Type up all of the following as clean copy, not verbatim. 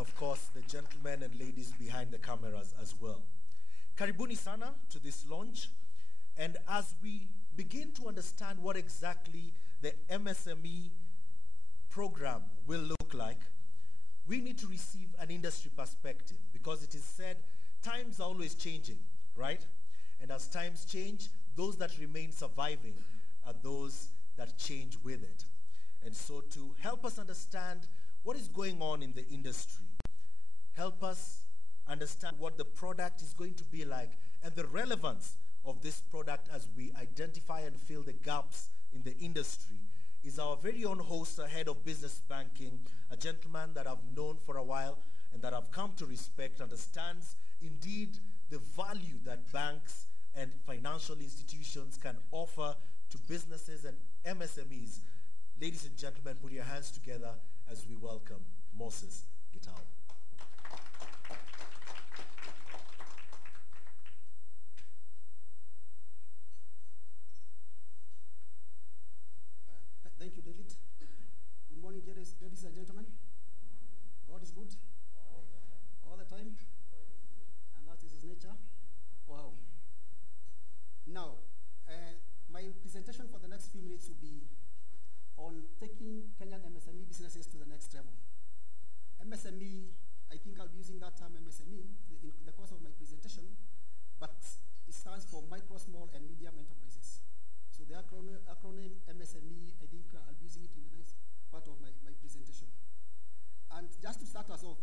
of course, the gentlemen and ladies behind the cameras as well. Karibuni sana to this launch. And as we begin to understand what exactly the MSME program will look like, we need to receive an industry perspective, because it is said times are always changing, right? And as times change, those that remain surviving are those that change with it. And so to help us understand what is going on in the industry, help us understand what the product is going to be like and the relevance of this product as we identify and fill the gaps in the industry, is our very own host, head of business banking, a gentleman that I've known for a while and that I've come to respect, understands indeed the value that banks and financial institutions can offer to businesses and MSMEs. Ladies and gentlemen, put your hands together as we welcome Moses Gitao. Thank you, David. Good morning, ladies and gentlemen. God is good all the time, and that is his nature. Wow. Now, my presentation for the next few minutes will be on taking Kenyan MSME businesses to the next level. MSME, I think I'll be using that term MSME in the course of my presentation, but it stands for micro, small, and medium enterprises. So the acronym MSME, I think I'll be using it in the next part of my presentation. And just to start us off,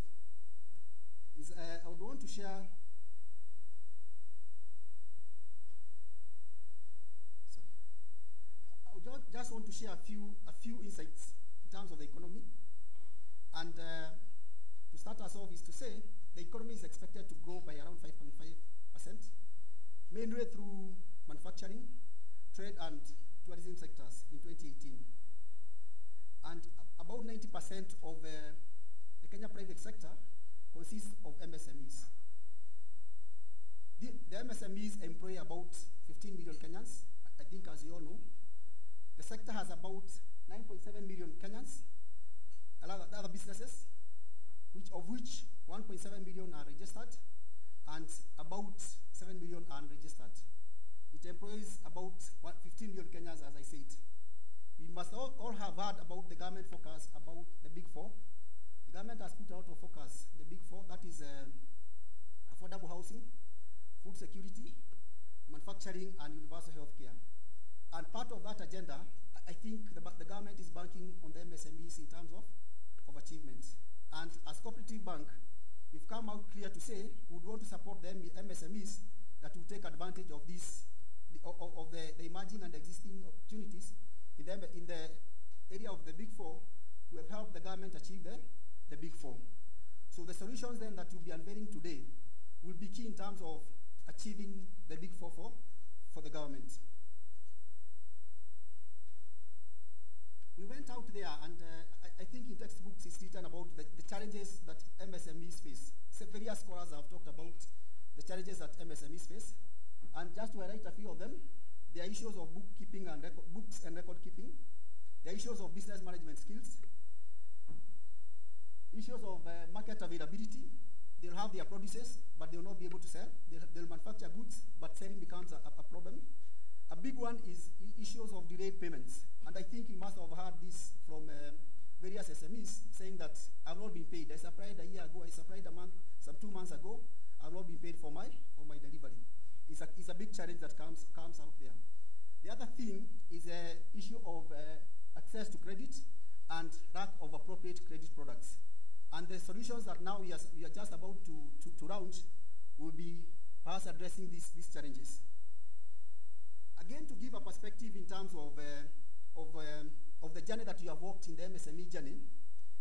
I would want to share just want to share a few insights in terms of the economy. And to start us off is to say the economy is expected to grow by around 5.5%, mainly through manufacturing, trade, and tourism sectors in 2018. And about 90% of the Kenya private sector consists of MSMEs. The MSMEs employ about 15 million Kenyans, I think, as you all know. The sector has about 9.7 million Kenyans, other businesses, of which 1.7 million are registered, and about 7 million are unregistered. It employs about 15 million Kenyans, as I said. We must all have heard about the government focus about the Big Four. The government has put out a focus, the Big Four, that is affordable housing, food security, manufacturing, and universal health care. And part of that agenda, I think the government is banking on the MSMEs in terms of achievements. And as Cooperative Bank, we've come out clear to say we would want to support the MSMEs that will take advantage of this, of the emerging and existing opportunities in the area of the Big Four to have helped the government achieve the Big Four. So the solutions then that we'll be unveiling today will be key in terms of achieving the Big Four for the government. We went out there, and I think in textbooks it's written about the challenges that MSMEs face. So various scholars have talked about the challenges that MSMEs face. And just to highlight a few of them, there are issues of bookkeeping and books and record keeping. There are issues of business management skills. Issues of market availability. They'll have their produces, but they'll not be able to sell. They'll manufacture goods, but selling becomes a problem. A big one is issues of delayed payments. And I think you must have heard this from various SMEs saying that I've not been paid. I supplied a year ago, I supplied a month, 2 months ago, I've not been paid for my delivery. It's a big challenge that comes out there. The other thing is an issue of access to credit and lack of appropriate credit products. And the solutions that now we are just about to launch will be perhaps addressing these challenges. Again, to give a perspective in terms of the journey that you have walked in the MSME journey,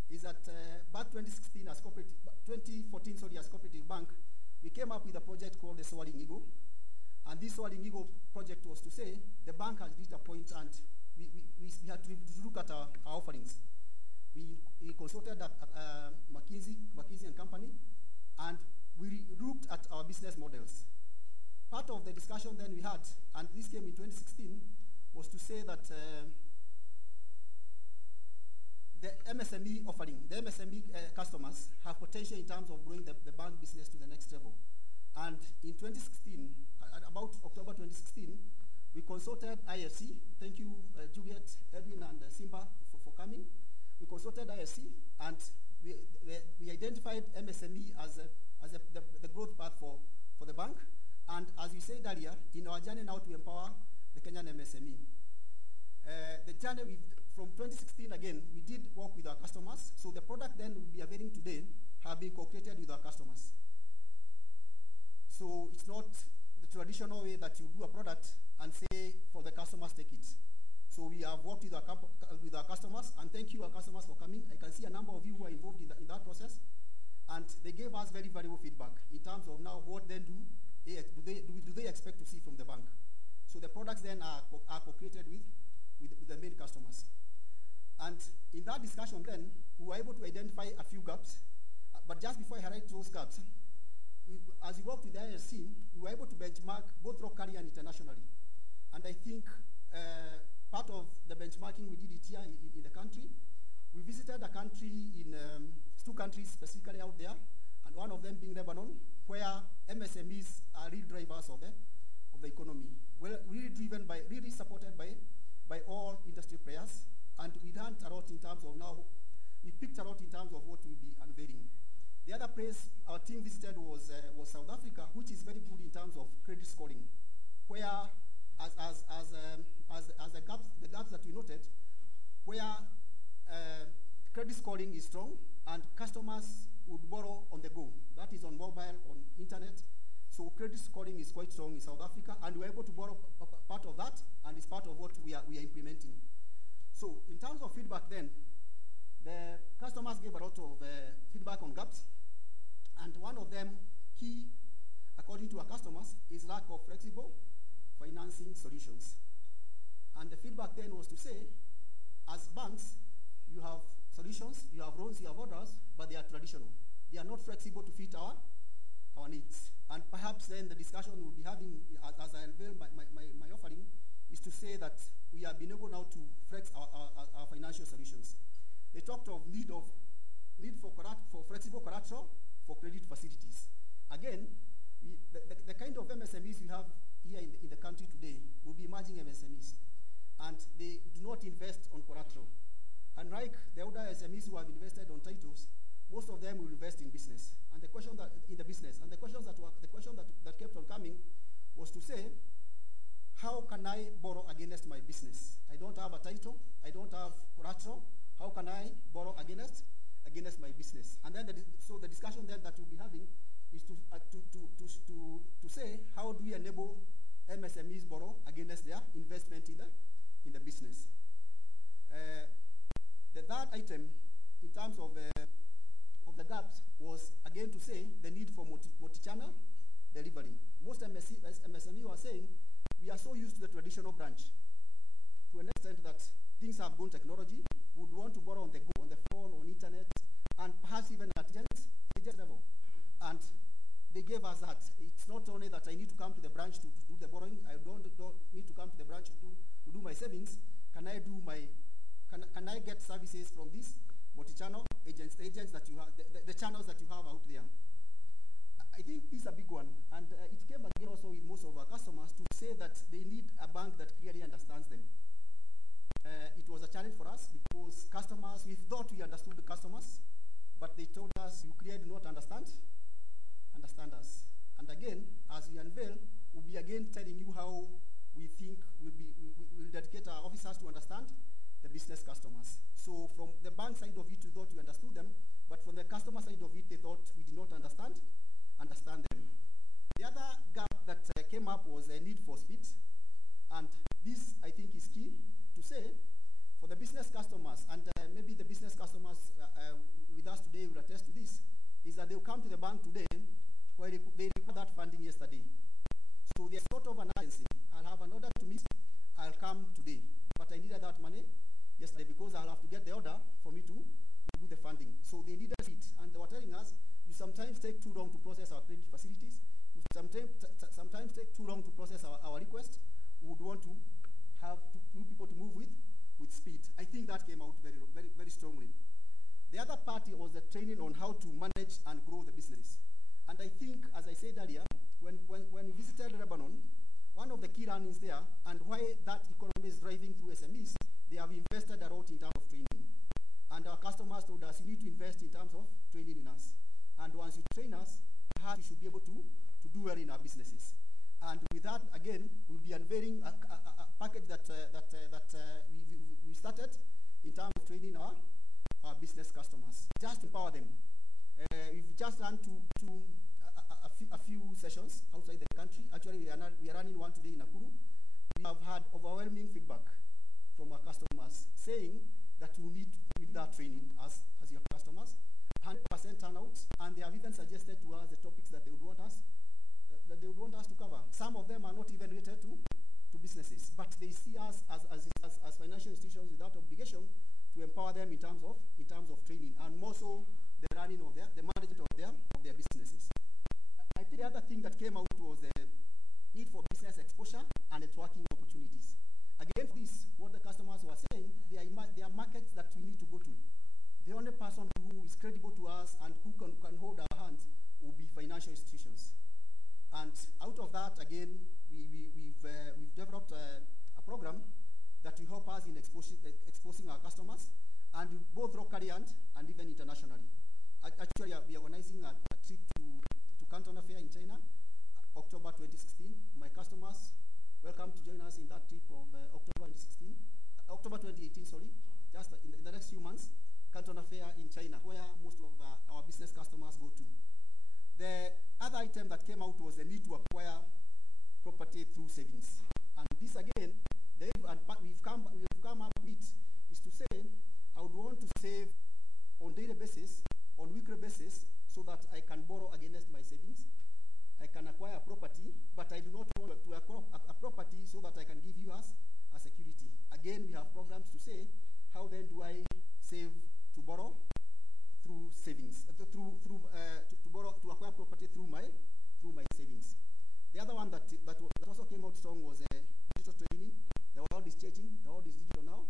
is that back 2014, as Cooperative Bank, we came up with a project called the Soaring Eagle. And this Soaring Eagle project was to say the bank has reached a point and we had to look at our offerings. We consulted at McKinsey and Company, and we looked at our business models. Part of the discussion then we had, and this came in 2016, was to say that the MSME offering, the MSME customers have potential in terms of growing the bank business to the next level. And in 2016, about October 2016, we consulted IFC. Thank you, Juliet, Edwin, and Simba for coming. We consulted IFC, and we identified MSME as the growth path for the bank. And as we said earlier, in our journey now to empower the Kenyan MSME, the journey from 2016 again, we did work with our customers. So the product then we'll be availing today have been co-created with our customers. So it's not the traditional way that you do a product and say for the customers take it. So we have worked with our customers, and thank you our customers for coming. I can see a number of you who are involved in that process, and they gave us very valuable feedback in terms of now what then do they expect to see from the bank. So the products then are co-created with the main customers. And in that discussion then, we were able to identify a few gaps, but just before I highlight those gaps, as we worked with the ISC, we were able to benchmark both locally and internationally. And I think part of the benchmarking we did it here in the country. We visited a country in, two countries specifically out there, and one of them being Lebanon, where MSMEs are real drivers of the economy. Well, really supported by all industry players, and we learned a lot in terms of we picked a lot in terms of what we'll be unveiling. The other place our team visited was South Africa, which is very good in terms of credit scoring, where the gaps that we noted, where credit scoring is strong and customers would borrow on the go. That is on mobile, on internet. So credit scoring is quite strong in South Africa, and we're able to borrow part of that, and it's part of what we are implementing. So in terms of feedback then, the customers gave a lot of feedback on gaps, and one of them, key, according to our customers, is lack of flexible financing solutions. And the feedback then was to say, as banks, you have solutions, you have loans, you have orders, but they are traditional. They are not flexible to fit our needs. And perhaps then the discussion we'll be having, as I unveil my offering, is to say that we have been able now to flex our financial solutions. They talked of need for flexible collateral for credit facilities. Again, the kind of MSMEs we have here in the country today will be emerging MSMEs, and they do not invest on collateral. And like the older SMEs who have invested on titles, most of them will invest in business. And the question that kept on coming was to say, how can I borrow against my business? I don't have a title, I don't have collateral. How can I borrow against my business? And then so the discussion then that we'll be having is to say, how do we enable MSMEs borrow against their investment in the business? The third item in terms of the gaps was again to say the need for multi-channel delivery. Most MSME were saying we are so used to the traditional branch to an extent that things have gone technology, would want to borrow on the go, on the phone, on internet, and perhaps even at agent level. And they gave us that. It's not only that I need to come to the branch to do the borrowing, I don't need to come to the branch to do my savings. Can I get services from these multi-channel agents that you have, the channels that you have out there? I think this is a big one, and it came again also with most of our customers to say that they need a bank that clearly understands them. It was a challenge for us because customers, we thought we understood the customers, but they told us you clearly do not understand us. And again, as we unveil, we'll be again telling you how we think we'll dedicate our officers to understand the business customers. So from the bank side of it, we thought we understood them, but from the customer side of it, they thought we did not understand them. The other gap that came up was a need for speed, and this, I think, is key to say for the business customers, and maybe the business customers with us today will attest to this, is that they'll come to the bank today where they require that funding yesterday. So there's sort of an urgency. I'll have an order to meet, I'll come today, but I needed that money yesterday because I'll have to get the order for me to do the funding. So they needed it, and they were telling us, you sometimes take too long to process our credit facilities, you sometimes take too long to process our request. We would want to have two people to move with with speed. I think that came out very, very, very strongly. The other part was the training on how to manage and grow the businesses. And I think, as I said earlier, when we visited Lebanon, one of the key learnings there, and why that economy is driving through SMEs, they have invested a lot in terms of training. And our customers told us, you need to invest in terms of training in us. And once you train us, perhaps you should be able to do well in our businesses. And with that, again, we'll be unveiling a package that we started in terms of training our business customers. Just empower them. We've just run a few sessions outside the country. Actually, we are running one today in Nakuru. We have had overwhelming feedback from our customers saying that we need that training as your customers. 100% turnout, and they have even suggested to us the topics that they would want us to cover. Some of them are not even related to businesses, but they see us as financial institutions without obligation to empower them in terms of training, and more so the running of the management of their businesses. I think the other thing that came out was the need for business exposure and networking opportunities. Again, for this, what the customers were saying, there are markets that we need to go to. The only person who is credible to us and who can hold our hands will be financial institutions. And out of that, again, we've developed a program that will help us in exposing our customers, and both locally and even internationally. Actually, we are organizing a trip to Canton Fair in China, October 2016. My customers, welcome to join us in that trip of October 2018, sorry, just in the next few months. Canton Fair in China, where most of our business customers go to. The other item that came out was the need to acquire property through savings. And this again, we've come up with is to say, I would want to save on daily basis, on weekly basis, so that I can borrow against my savings. I can acquire a property, but I do not want to acquire a property so that I can give you as a security. Again, we have programs to say, how then do I save to borrow through savings, to acquire property through my savings. The other one that also came out strong was digital training. The world is changing, the world is digital now,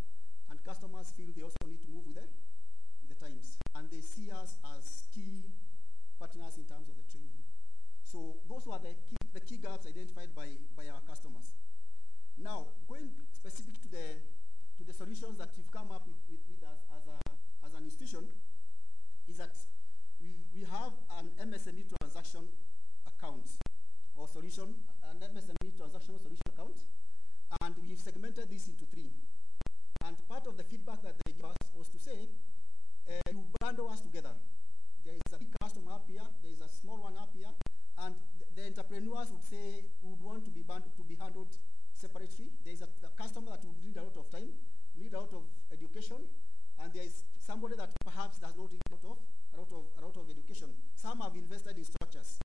and customers feel they also need to move with the times, and they see us as key partners in terms of the training. So those were the key gaps identified by our customers. Now, going specific to the solutions that we've come up with as an institution, is that we have an MSME transaction account or solution, an MSME transactional solution account, and we've segmented this into 3. And part of the feedback that they gave us was to say, you bundle us together. There is a big customer up here, there is a small one up here, and the entrepreneurs would say would want to be handled separately. There is a customer that would need a lot of time, need a lot of education, and there is somebody that perhaps does not need a lot of education. Some have invested in structures.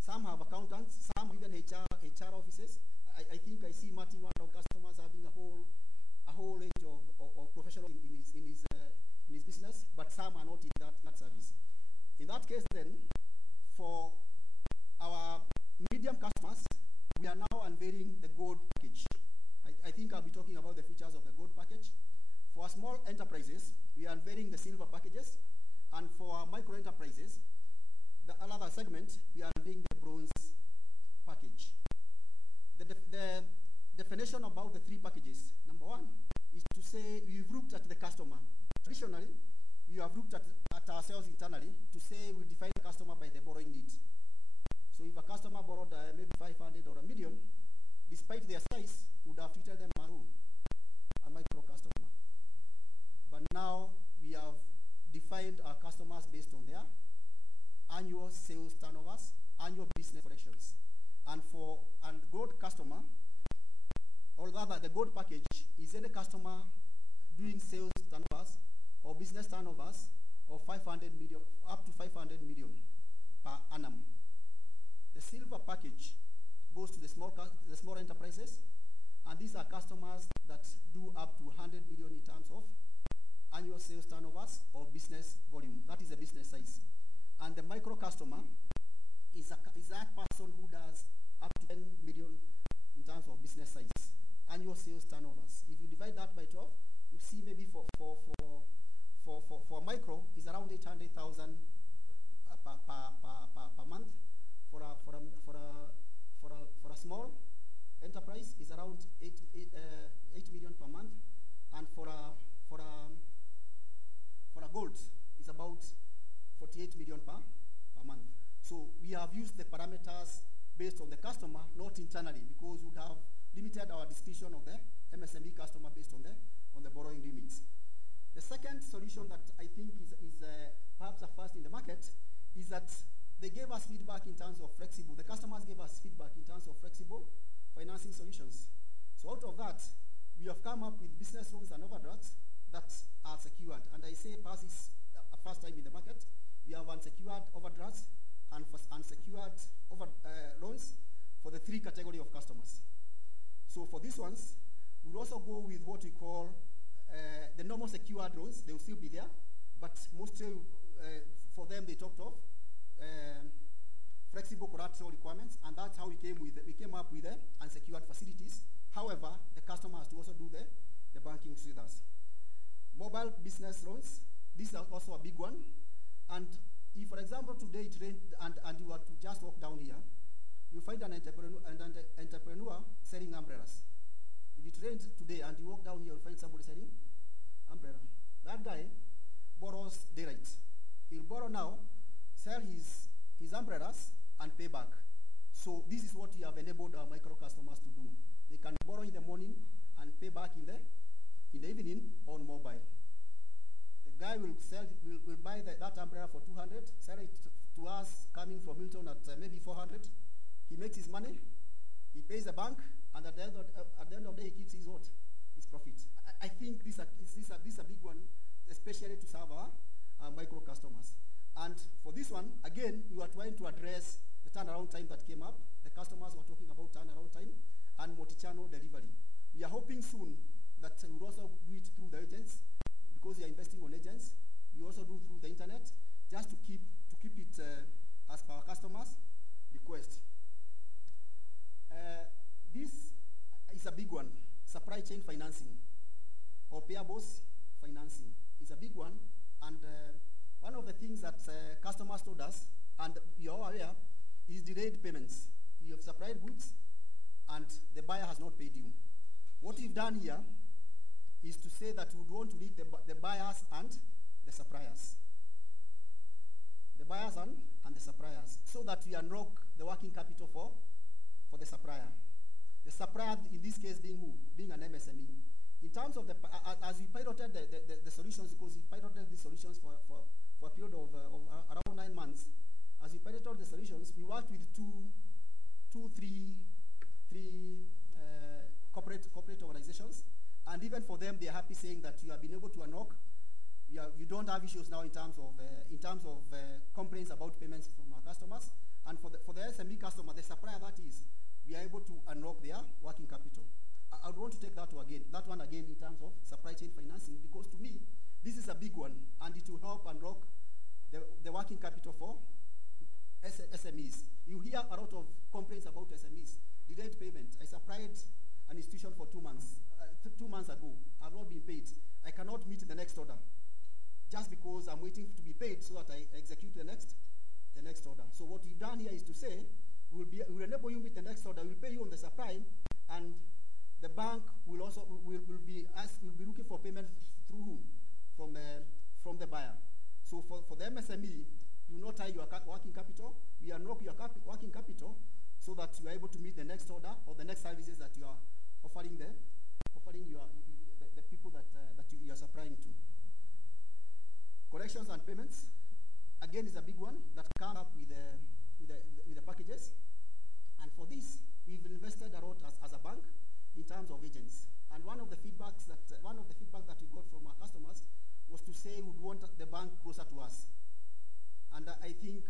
Some have accountants. Some even HR offices. I think I see Martin, one of customers, having a whole range of professionals in his business, but some are not in that service. In that case, then, for our medium customers, we are now unveiling the gold package. I think I'll be talking about the features of the gold package. For small enterprises, we are unveiling the silver packages, and for our micro enterprises, the other segment, we are unveiling the bronze package. The definition about the 3 packages, number 1, is to say we've looked at the customer. Traditionally, we have looked at ourselves internally to say we define the customer by the borrowing need. So if a customer borrowed maybe 500 or $1 million, despite their size, we would have treated them as a micro customer. But now we have defined our customers based on their annual sales turnovers, annual business collections. And for a gold customer, or rather the gold package, is any customer doing sales turnovers or business turnovers of 500 million, up to 500 million per annum. The silver package goes to the small enterprises, and these are customers that do up to 100 million in terms of annual sales turnovers or business volume. That is the business size. And the micro customer is that person who does up to 10 million in terms of business size, annual sales turnovers. If you divide that by 12, you see maybe for micro is around 800,000 per month. For a small enterprise is around 8 million per month, and for a gold is about 48 million per month. So we have used the parameters based on the customer, not internally, because we would have limited our discretion of the MSME customer based on the borrowing limits. The second solution that I think is perhaps a first in the market is that they gave us feedback in terms of flexible. The customers gave us feedback in terms of flexible financing solutions. So out of that, we have come up with business loans and overdrafts that are secured. And I say perhaps it's a first time in the market. We have unsecured overdrafts and unsecured loans for the three categories of customers. So for these ones, we'll also go with what we call the normal secured loans. They will still be there, but mostly for them they talked of flexible collateral requirements, and that's how we came up with the unsecured facilities. However, the customer has to also do the banking with us. Mobile business loans, this is also a big one. And if, for example, today it rained and you were to just walk down here, you find an entrepreneur selling umbrellas. If it rained today and you walk down here, you'll find somebody selling umbrella. That guy borrows daylight. He'll borrow now, sell his umbrellas, and pay back. So this is what we have enabled our micro customers to do. They can borrow in the morning and pay back in the evening on mobile. The guy will buy that umbrella for 200, sell it to us coming from Milton at maybe 400. He makes his money, he pays the bank, and at the end of the day, he keeps his what? His profit. I think this is a big one, especially to serve our micro customers. And for this one, again, we were trying to address the turnaround time that came up. The customers were talking about turnaround time and multi-channel delivery. We are hoping soon that we'll also do it through the agents, because we are investing on agents. We also do through the internet, just to keep it as per our customers' request. This is a big one. Supply chain financing or payables financing is a big one, and one of the things that customers told us, and you're aware, is delayed payments. You have supplied goods and the buyer has not paid you. What we've done here is to say that we would want to reach the buyers and the suppliers. The buyers and the suppliers, so that we unlock the working capital for the supplier. The supplier, in this case, being who? Being an MSME. In terms of as we piloted the solutions, because we piloted these solutions for a period of around 9 months, as we piloted the solutions, we worked with three corporate organizations, and even for them, they're happy saying that you have been able to unlock. You don't have issues now in terms of complaints about payments from our customers, and for the SME customer, the supplier, that is, we are able to unlock their working capital. I would want to take that one again in terms of supply chain financing, because to me, this is a big one, and it will help unlock the working capital for SMEs. You hear a lot of complaints about SMEs. Delayed payment. I supplied an institution for 2 months. 2 months ago, I've not been paid. I cannot meet the next order, just because I'm waiting to be paid so that I execute the next order. So what we've done here is to say, we'll enable you with the next order. We'll pay you on the supply, and the bank will also will be looking for payment through whom? From the buyer. So for the MSME, you not tie your working capital. We unlock your working capital so that you are able to meet the next order or the next services that you are offering the people that you are supplying to. Collections and payments, again, is a big one that comes up with the packages. And for this, we've invested a lot as a bank in terms of agents. And one of the feedback that we got from our customers was to say we'd want the bank closer to us. And I think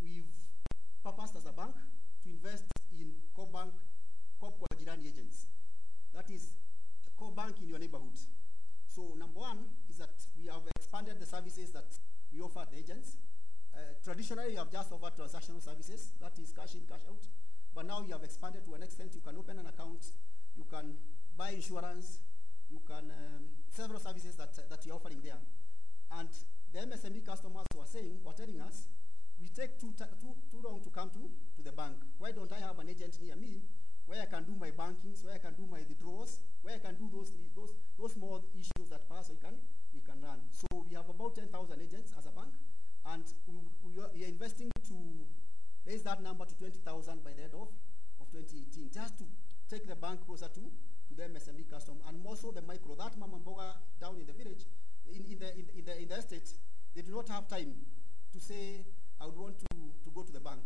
we've purposed as a bank to invest in core kwa jirani agents. That is a core bank in your neighborhood. So number one is that we have expanded the services that we offer the agents. Traditionally, you have just offered transactional services, that is cash in, cash out. But now you have expanded to an extent you can open an account, you can buy insurance, you can several services that you're offering there. And the MSME customers were telling us, we take too long to come to the bank. Why don't I have an agent near me where I can do my bankings, where I can do my withdrawals, where I can do those small issues that perhaps we can run. So we have about 10,000 agents as a bank, and we are investing to raise that number to 20,000 by the end of 2018, just to take the bank closer to the MSME customer, and more so the micro. That mama mboga down in the village, in the estate, they do not have time to say, I would want to go to the bank.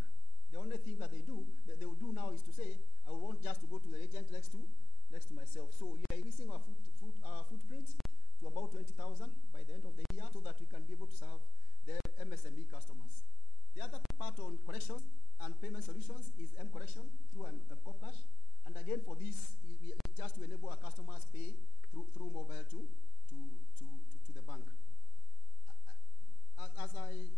The only thing that they will do now is to say, I want just to go to the agent next to myself. So we are increasing our footprint to about 20,000 by the end of the year, so that we can be able to serve the MSME customers. The other part on collections and payment solutions is M-Collection through Cash. And again, for this, it's just to enable our customers pay through mobile to the bank. As I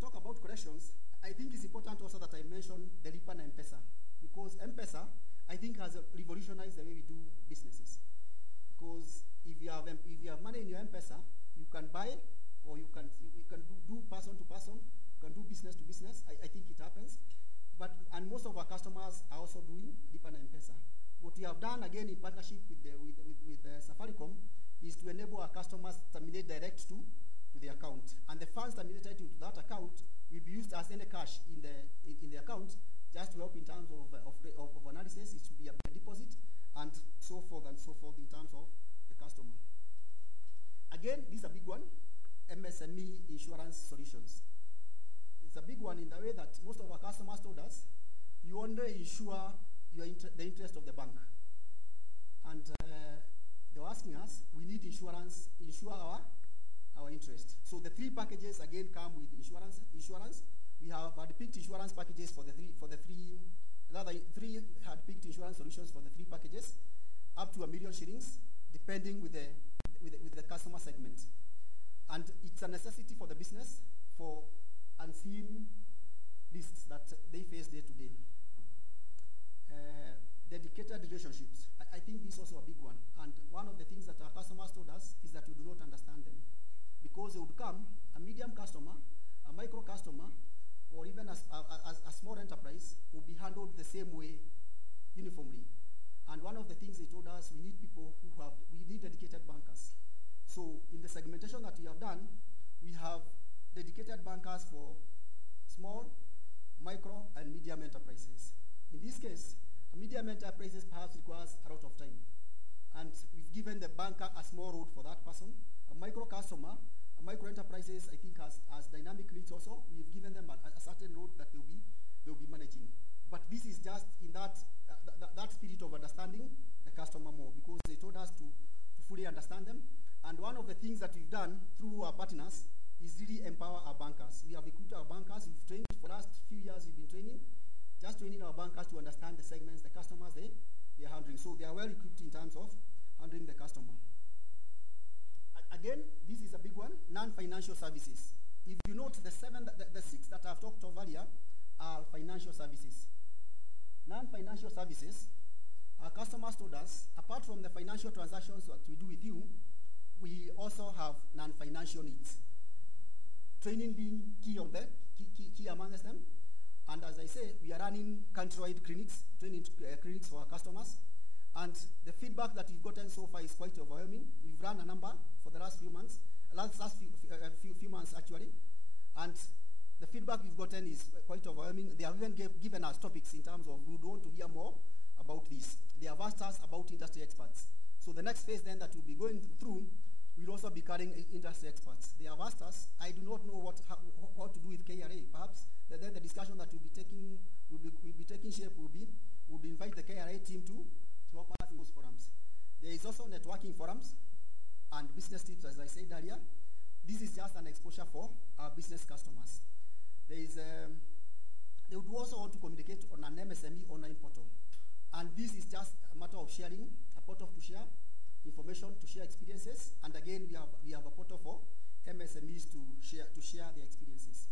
talk about collections, I think it's important also that I mention the Lipa na M-Pesa, because M-Pesa, I think, has revolutionized the way we do businesses. Because if you have money in your M-Pesa, you can buy, or you can do person to person, you can do business to business. I think it happens. And most of our customers are also doing Lipa na M-Pesa. What we have done, again, in partnership with Safaricom, is to enable our customers to terminate direct to the account. And the funds terminated to that account will be used as any cash in the account, just to help in terms of analysis. It should be a deposit, and so forth in terms of the customer. Again, this is a big one, MSME insurance solutions. It's a big one in the way that most of our customers told us, you only insure the interest of the bank. And they were asking us, we need insurance, insure our interest. So the three packages again come with insurance. We have had-picked insurance packages for the three had-picked insurance solutions for the three packages, up to 1 million shillings, depending with the customer segment. And it's a necessity for the business for unseen risks that they face day to day. Dedicated relationships. I think this is also a big one. And one of the things that our customers told us is that we do not understand them. Because they would come, a medium customer, a micro customer, or even a small enterprise will be handled the same way uniformly. And one of the things they told us, we need dedicated bankers. So in the segmentation that we have done, we have dedicated bankers for small, micro, and medium enterprises. In this case, a medium enterprises perhaps requires a lot of time. And we've given the banker a small road for that person. A micro customer, a micro enterprises, I think, has dynamic needs also. We've given them a certain road that they'll be managing. But this is just in that spirit of understanding the customer more, because they told us to fully understand them. And one of the things that we've done through our partners is really empower our bankers. We have recruited our bankers. We've trained for the last few years. We've been training our bankers to understand the segments, the customers they're handling. So they are well equipped in terms of handling the customer. Again, this is a big one, non-financial services. If you note, the six that I've talked of earlier are financial services. Non-financial services, our customers told us, apart from the financial transactions that we do with you, we also have non-financial needs. Training being key amongst them. And as I say, we are running countrywide clinics, training clinics for our customers. And the feedback that we've gotten so far is quite overwhelming. We've run a number for the last few months, few months actually. And the feedback we've gotten is quite overwhelming. They have even given us topics in terms of we would want to hear more about this. They have asked us about industry experts. So the next phase then that we'll be going through, we'll also be carrying industry experts. They have asked us, I do not know what to do with KRA. Perhaps then the discussion that we'll be taking shape would invite the KRA team to help us in those forums. There is also networking forums and business tips, as I said earlier. This is just an exposure for our business customers. They would also want to communicate on an MSME online portal. And this is just a matter of sharing, a portal to share information, to share experiences. And again, we have a portal for MSMEs to share their experiences.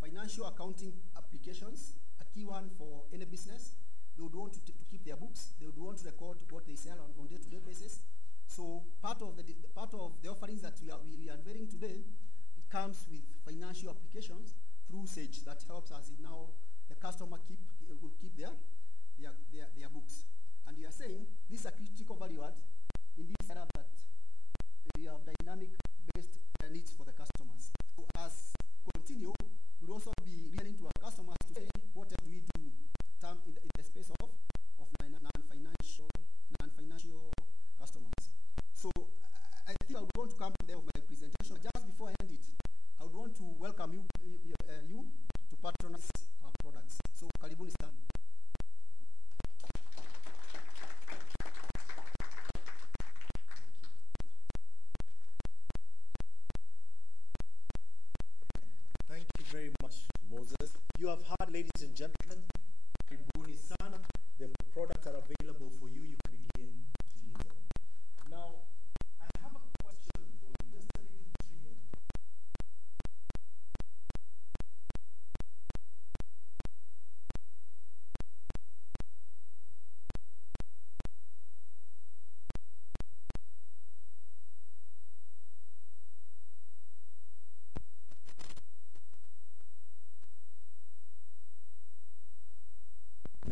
Financial accounting applications, a key one for any business. They would want to keep their books. They would want to record what they sell on day-to-day basis. So part of the offerings that we are unveiling today, it comes with financial applications through Sage that helps us in now the customer will keep their books. And we are saying this is a critical value add in this setup that we have dynamic-based needs for the customers. So as we continue, we'll also be listening to our customers to say what else do we do in the space of non-financial customers. So I think I would want to come to the end of my presentation. Just before I end it, I would want to welcome you to patronize our products. So karibuni sana. Thank you very much, Moses. You have heard, ladies and gentlemen, karibuni sana. The products are available for you. You can begin to use them. Now, I have a question for you. Just a little trivia.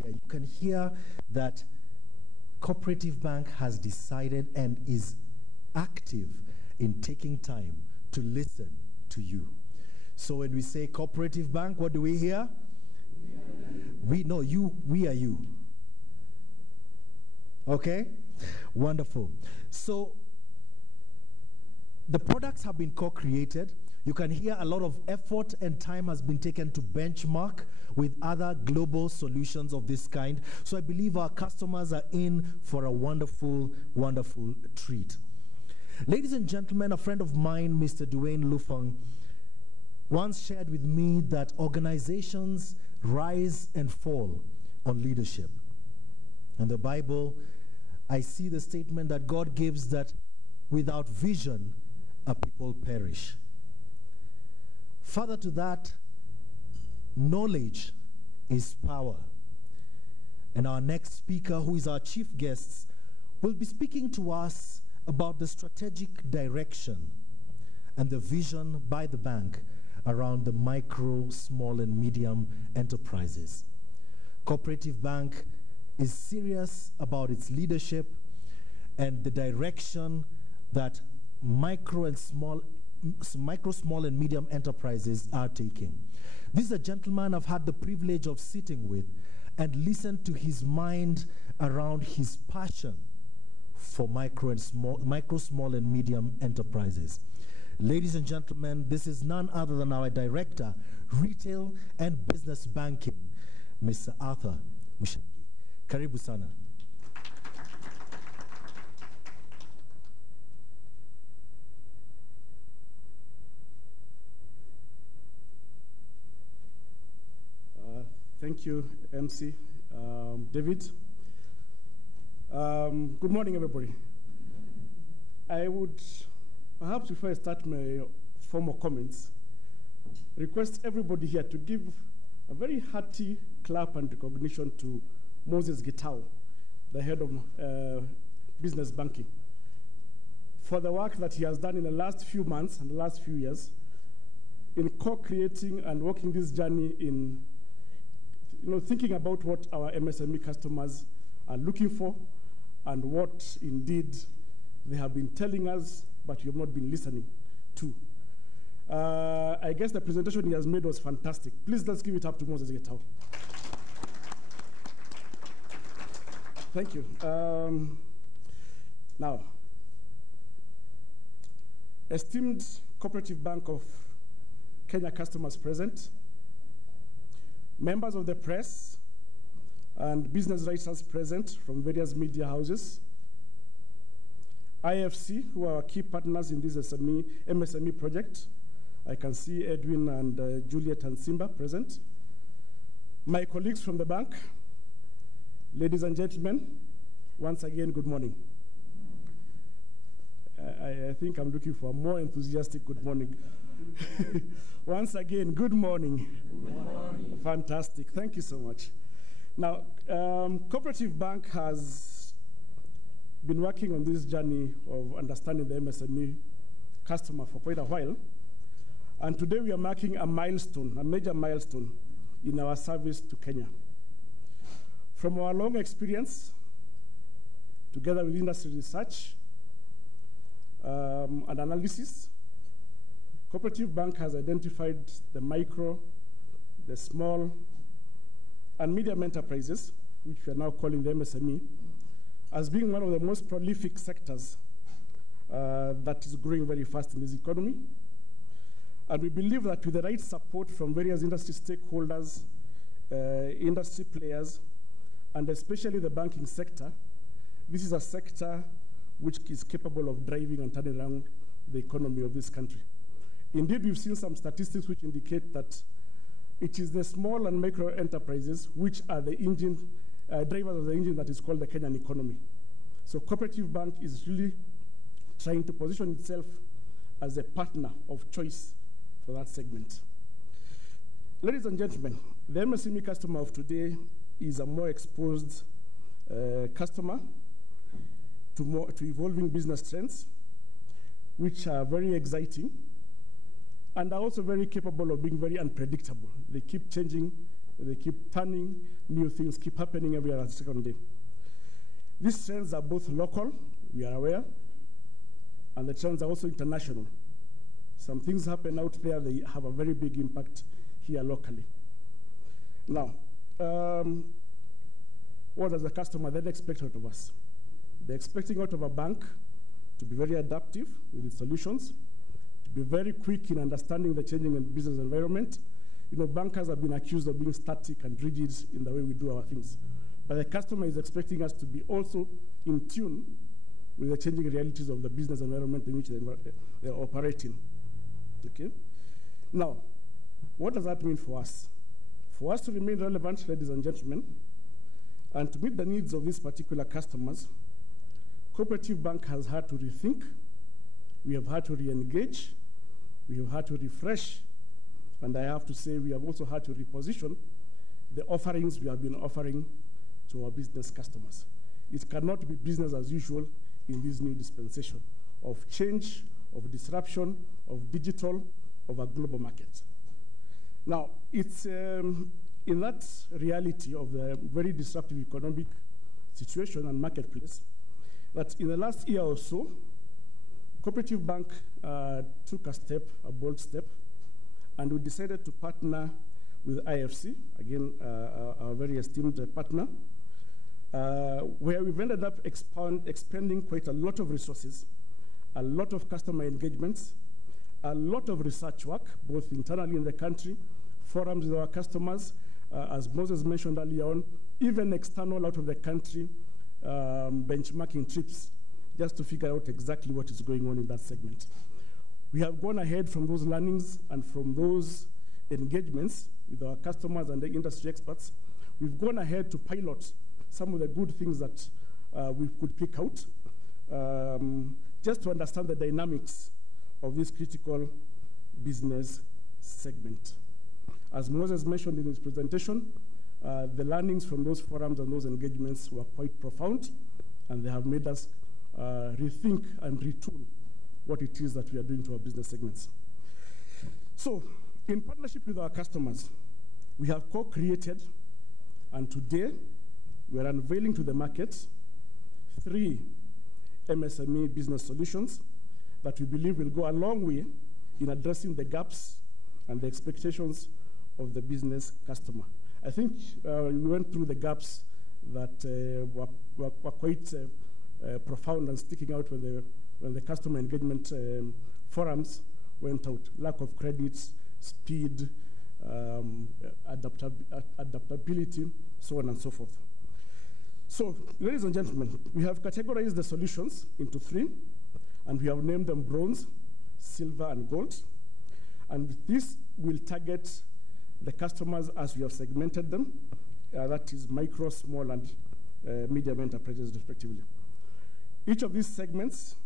You can hear that Cooperative Bank has decided and is active in taking time to listen to you. So when we say Cooperative Bank, what do we hear? We know you, we are you. Okay? Wonderful. So the products have been co-created. You can hear a lot of effort and time has been taken to benchmark with other global solutions of this kind. So I believe our customers are in for a wonderful, wonderful treat. Ladies and gentlemen, a friend of mine, Mr. Dwayne Lufang, once shared with me that organizations rise and fall on leadership. In the Bible, I see the statement that God gives that without vision, a people perish. Further to that, knowledge is power. And our next speaker, who is our chief guest, will be speaking to us about the strategic direction and the vision by the bank around the micro, small, and medium enterprises. Cooperative Bank is serious about its leadership and the direction that micro, small, and medium enterprises are taking. This is a gentleman I've had the privilege of sitting with and listened to his mind around his passion for micro, small, and medium enterprises. Ladies and gentlemen, this is none other than our Director, Retail and Business Banking, Mr. Arthur Mushangi. Karibu sana. Thank you, MC. David. Good morning, everybody. I would, perhaps before I start my formal comments, request everybody here to give a very hearty clap and recognition to Moses Gitau, the head of business banking, for the work that he has done in the last few months and the last few years in co-creating and walking this journey in thinking about what our MSME customers are looking for and what indeed they have been telling us, but you have not been listening to. I guess the presentation he has made was fantastic. Please, let's give it up to Moses Gitau. Thank you. Now, esteemed Cooperative Bank of Kenya customers present, members of the press and business writers present from various media houses, IFC, who are key partners in this MSME project. I can see Edwin and Juliet and Simba present. My colleagues from the bank, ladies and gentlemen, once again, good morning. I think I'm looking for a more enthusiastic good morning. Once again, good morning. Good morning. Fantastic. Thank you so much. Now, Cooperative Bank has been working on this journey of understanding the MSME customer for quite a while. And today we are marking a milestone, a major milestone in our service to Kenya. From our long experience, together with industry research and analysis, Cooperative Bank has identified the micro, the small, and medium enterprises, which we are now calling the MSME, as being one of the most prolific sectors that is growing very fast in this economy. And we believe that with the right support from various industry stakeholders, industry players, and especially the banking sector, this is a sector which is capable of driving and turning around the economy of this country. Indeed, we've seen some statistics which indicate that it is the small and micro enterprises which are the engine, drivers of the engine that is called the Kenyan economy. So Cooperative Bank is really trying to position itself as a partner of choice for that segment. Ladies and gentlemen, the MSME customer of today is a more exposed customer to evolving business trends, which are very exciting and are also very capable of being very unpredictable. They keep changing, they keep turning, new things keep happening every other second day. These trends are both local, we are aware, and the trends are also international. Some things happen out there, they have a very big impact here locally. Now, what does the customer then expect out of us? They're expecting out of a bank to be very adaptive with its solutions, to be very quick in understanding the changing business environment. You know, bankers have been accused of being static and rigid in the way we do our things. But the customer is expecting us to be also in tune with the changing realities of the business environment in which they're operating. Okay? Now, what does that mean for us? For us to remain relevant, ladies and gentlemen, and to meet the needs of these particular customers, Cooperative Bank has had to rethink, we have had to re-engage, we have had to refresh, and I have to say we have also had to reposition the offerings we have been offering to our business customers. It cannot be business as usual in this new dispensation of change, of disruption, of digital, of a global market. Now, it's in that reality of the very disruptive economic situation and marketplace that in the last year or so, Cooperative Bank took a bold step, and we decided to partner with IFC, again, our very esteemed partner, where we've ended up expending quite a lot of resources, a lot of customer engagements, a lot of research work, both internally in the country, forums with our customers, as Moses mentioned earlier on, even external out of the country benchmarking trips, just to figure out exactly what is going on in that segment. We have gone ahead from those learnings and from those engagements with our customers and the industry experts. We've gone ahead to pilot some of the good things that we could pick out, just to understand the dynamics of this critical business segment. As Moses mentioned in his presentation, the learnings from those forums and those engagements were quite profound, and they have made us rethink and retool what it is that we are doing to our business segments. So, in partnership with our customers, we have co-created, and today we are unveiling to the market 3 MSME business solutions that we believe will go a long way in addressing the gaps and the expectations of the business customer. I think we went through the gaps that were quite profound and sticking out when the customer engagement forums went out. Lack of credits, speed, adaptability, so on and so forth. So, ladies and gentlemen, we have categorized the solutions into 3, and we have named them bronze, silver, and gold. And this will target the customers as we have segmented them, that is micro, small, and medium enterprises, respectively. Each of these segments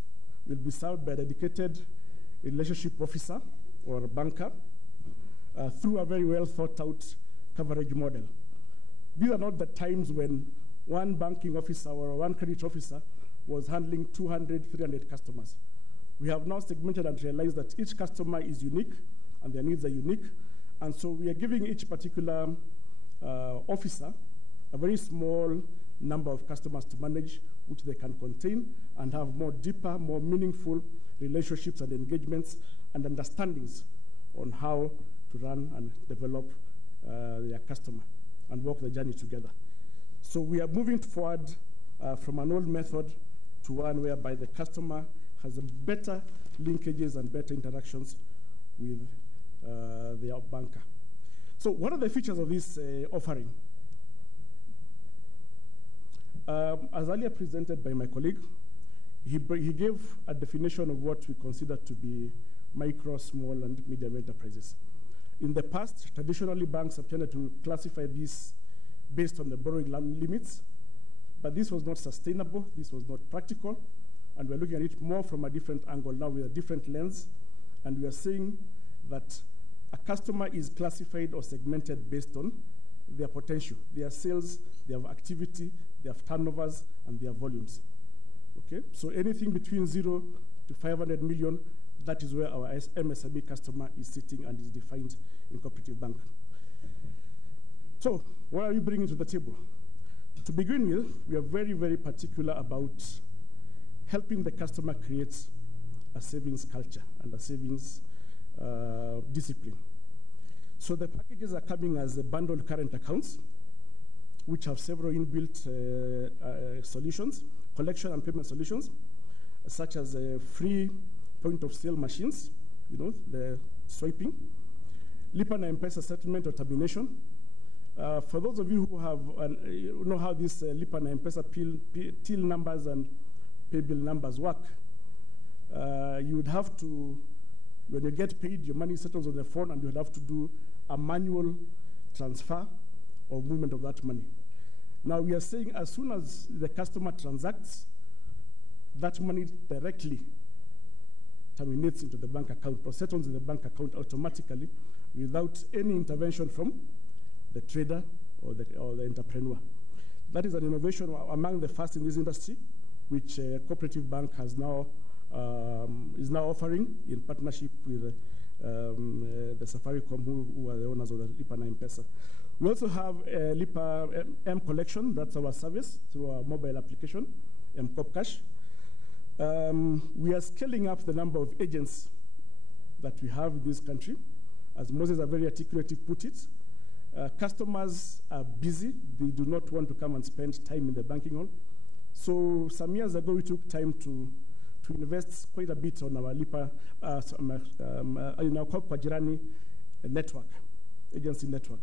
will be served by a dedicated relationship officer or a banker through a very well thought out coverage model. These are not the times when one banking officer or one credit officer was handling 200, 300 customers. We have now segmented and realized that each customer is unique and their needs are unique. And so we are giving each particular officer a very small number of customers to manage, which they can contain and have more deeper, more meaningful relationships and engagements and understandings on how to run and develop their customer and walk the journey together. So we are moving forward from an old method to one whereby the customer has better linkages and better interactions with their banker. So what are the features of this offering? As earlier presented by my colleague, he gave a definition of what we consider to be micro, small, and medium enterprises. In the past, traditionally, banks have tended to classify this based on the borrowing limits, but this was not sustainable, this was not practical, and we're looking at it more from a different angle now with a different lens, and we are saying that a customer is classified or segmented based on their potential, their sales, their activity, their turnovers, and their volumes. Okay? So anything between 0 to 500 million, that is where our MSME customer is sitting and is defined in Cooperative Bank. So what are we bringing to the table? To begin with, we are very, very particular about helping the customer create a savings culture and a savings discipline. So the packages are coming as bundled current accounts, which have several inbuilt solutions, collection and payment solutions, such as free point-of-sale machines, the swiping, Lipa na M-Pesa settlement or termination. For those of you who have know how this Lipa na M-Pesa till numbers and pay bill numbers work, you would have to, when you get paid, your money settles on the phone, and you would have to do a manual transfer or movement of that money. Now we are saying as soon as the customer transacts, that money directly terminates into the bank account or settles in the bank account automatically without any intervention from the trader or the entrepreneur. That is an innovation among the first in this industry, which Cooperative Bank has now is now offering in partnership with the Safaricom, who are the owners of the Lipa na M-Pesa. We also have Lipa M Collection. That's our service through our mobile application, M-Cop Cash. We are scaling up the number of agents that we have in this country. As Moses very articulately put it, customers are busy. They do not want to come and spend time in the banking hall. So some years ago, we took time to invest quite a bit on our Lipa, in our Kwa Jirani network, agency network.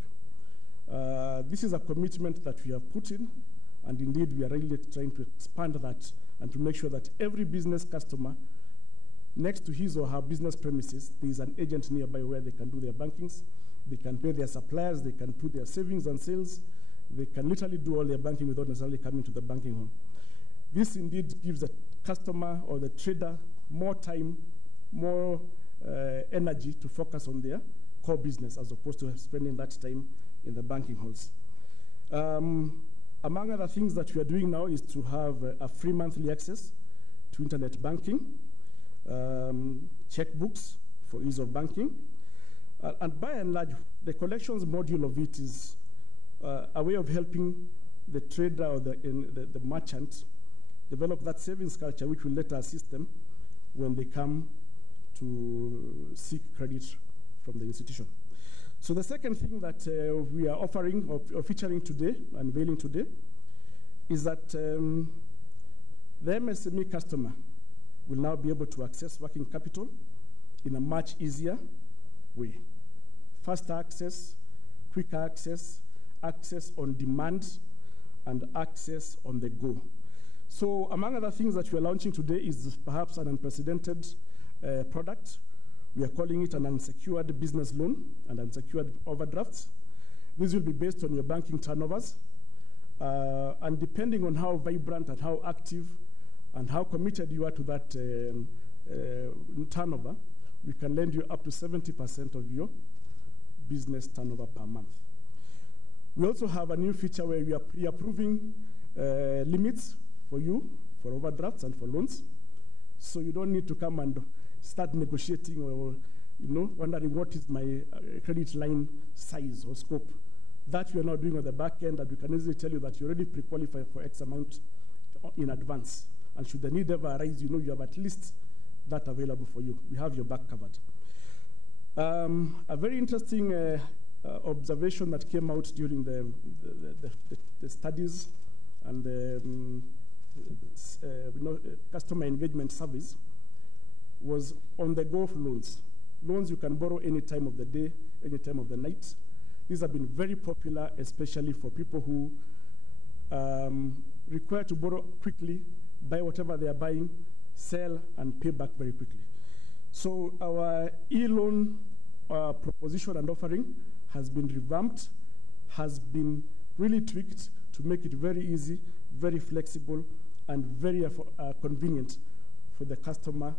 This is a commitment that we have put in, and indeed we are really trying to expand that and to make sure that every business customer, next to his or her business premises, there is an agent nearby where they can do their bankings, they can pay their suppliers, they can do their savings and sales, they can literally do all their banking without necessarily coming to the banking hall. This indeed gives the customer or the trader more time, more energy to focus on their core business as opposed to spending that time in the banking halls. Among other things that we are doing now is to have a free monthly access to internet banking, checkbooks for ease of banking, and by and large, the collections module of it is a way of helping the trader or the merchant develop that savings culture, which will later assist them when they come to seek credit from the institution. So the second thing that we are offering or featuring today, unveiling today, is that the MSME customer will now be able to access working capital in a much easier way. Faster access, quicker access, access on demand, and access on the go. So among other things that we are launching today is perhaps an unprecedented product. We are calling it an unsecured business loan and unsecured overdrafts. This will be based on your banking turnovers. And depending on how vibrant and how active and how committed you are to that turnover, we can lend you up to 70% of your business turnover per month. We also have a new feature where we are pre-approving limits for you, for overdrafts and for loans. So you don't need to come and start negotiating or wondering what is my credit line size or scope. That we are now doing on the back end, and we can easily tell you that you already pre-qualify for X amount in advance. And should the need ever arise, you have at least that available for you. We have your back covered. A very interesting observation that came out during the studies and the customer engagement surveys was on-the-go loans. Loans you can borrow any time of the day, any time of the night. These have been very popular, especially for people who require to borrow quickly, buy whatever they are buying, sell, and pay back very quickly. So our e-loan proposition and offering has been revamped, has been really tweaked to make it very easy, very flexible, and very convenient for the customer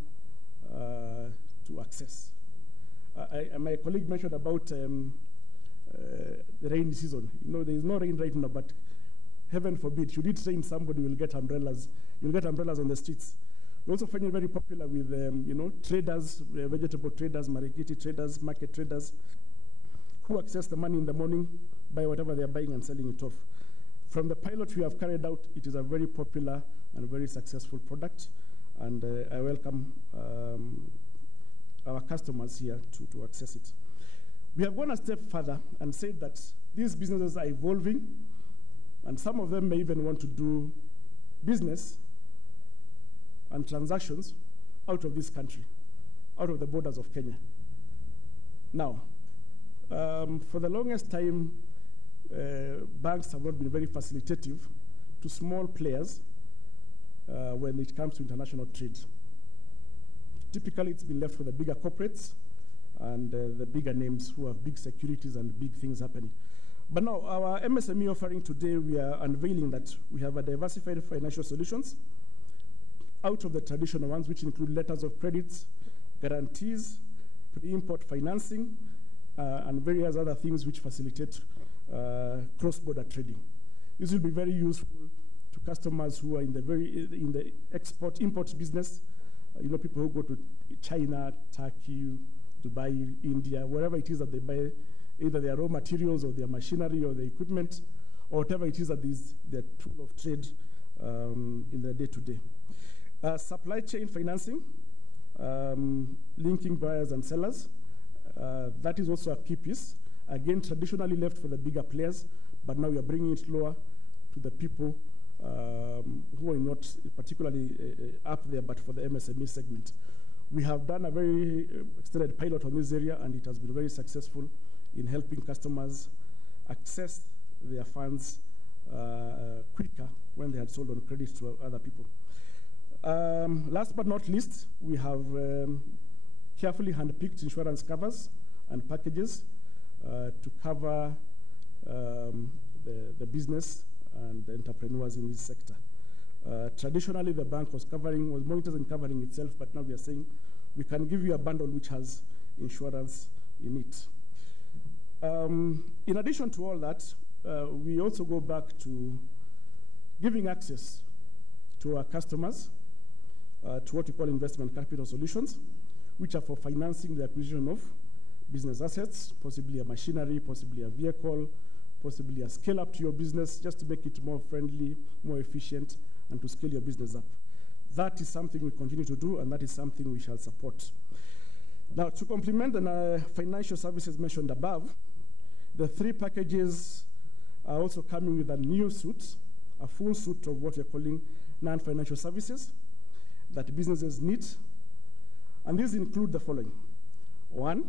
to access. My colleague mentioned about the rainy season. There is no rain right now, but heaven forbid, should it rain, somebody will get umbrellas. You'll get umbrellas on the streets. We also find it very popular with, traders, vegetable traders, marikiti traders, market traders, who access the money in the morning, buy whatever they're buying and selling it off. From the pilot we have carried out, it is a very popular and very successful product, and I welcome our customers here to access it. We have gone a step further and said that these businesses are evolving, and some of them may even want to do business and transactions out of this country, out of the borders of Kenya. Now, for the longest time, banks have not been very facilitative to small players when it comes to international trade. Typically, it's been left for the bigger corporates and the bigger names who have big securities and big things happening. But now, our MSME offering today, we are unveiling that we have a diversified financial solutions out of the traditional ones, which include letters of credits, guarantees, pre-import financing, and various other things which facilitate cross-border trading. This will be very useful to customers who are in the export-import business. People who go to China, Turkey, Dubai, India, wherever it is that they buy either their raw materials or their machinery or their equipment, or whatever it is that is their tool of trade in the day-to-day. Supply chain financing, linking buyers and sellers. That is also a key piece. Again, traditionally left for the bigger players, but now we are bringing it lower to the people who are not particularly up there, but for the MSME segment. We have done a very extended pilot on this area, and it has been very successful in helping customers access their funds quicker when they had sold on credit to other people. Last but not least, we have carefully handpicked insurance covers and packages to cover the business and the entrepreneurs in this sector. Traditionally, the bank was monitoring and covering itself, but now we are saying we can give you a bundle which has insurance in it. In addition to all that, we also go back to giving access to our customers to what we call investment capital solutions, which are for financing the acquisition of business assets, possibly a machinery, possibly a vehicle, possibly a scale up to your business, just to make it more friendly, more efficient, and to scale your business up. That is something we continue to do, and that is something we shall support. Now, to complement the financial services mentioned above, the three packages are also coming with a new suite, a full suite of what we're calling non-financial services that businesses need. And these include the following. One,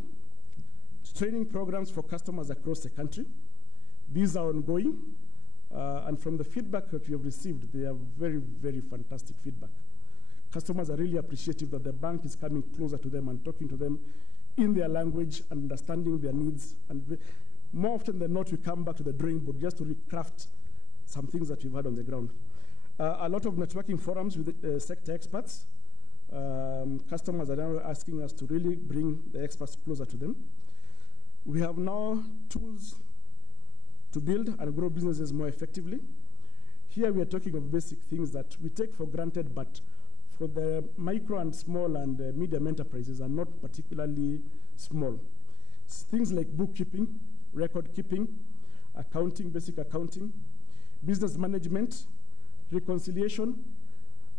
training programs for customers across the country. These are ongoing, and from the feedback that we have received, they are very, very fantastic feedback. Customers are really appreciative that the bank is coming closer to them and talking to them in their language and understanding their needs. And more often than not, we come back to the drawing board just to recraft some things that we've had on the ground. A lot of networking forums with sector experts. Customers are now asking us to really bring the experts closer to them. We have now tools to build and grow businesses more effectively. Here we are talking of basic things that we take for granted, but for the micro and small and medium enterprises are not particularly small. Things like bookkeeping, record keeping, accounting, basic accounting, business management, reconciliation,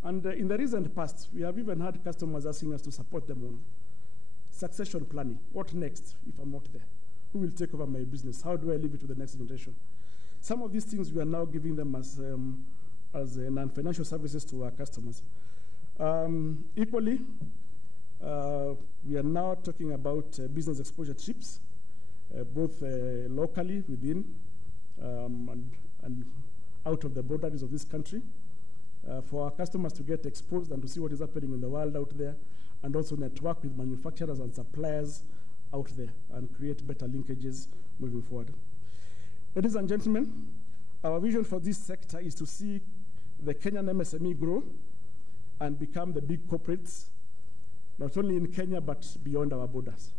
and in the recent past, we have even had customers asking us to support them on succession planning. What next if I'm not there? Who will take over my business? How do I leave it to the next generation? Some of these things we are now giving them as non-financial services to our customers. Equally, we are now talking about business exposure trips, both locally within and out of the boundaries of this country, for our customers to get exposed and to see what is happening in the world out there, and also network with manufacturers and suppliers out there and create better linkages moving forward. Ladies and gentlemen, our vision for this sector is to see the Kenyan MSME grow and become the big corporates, not only in Kenya, but beyond our borders.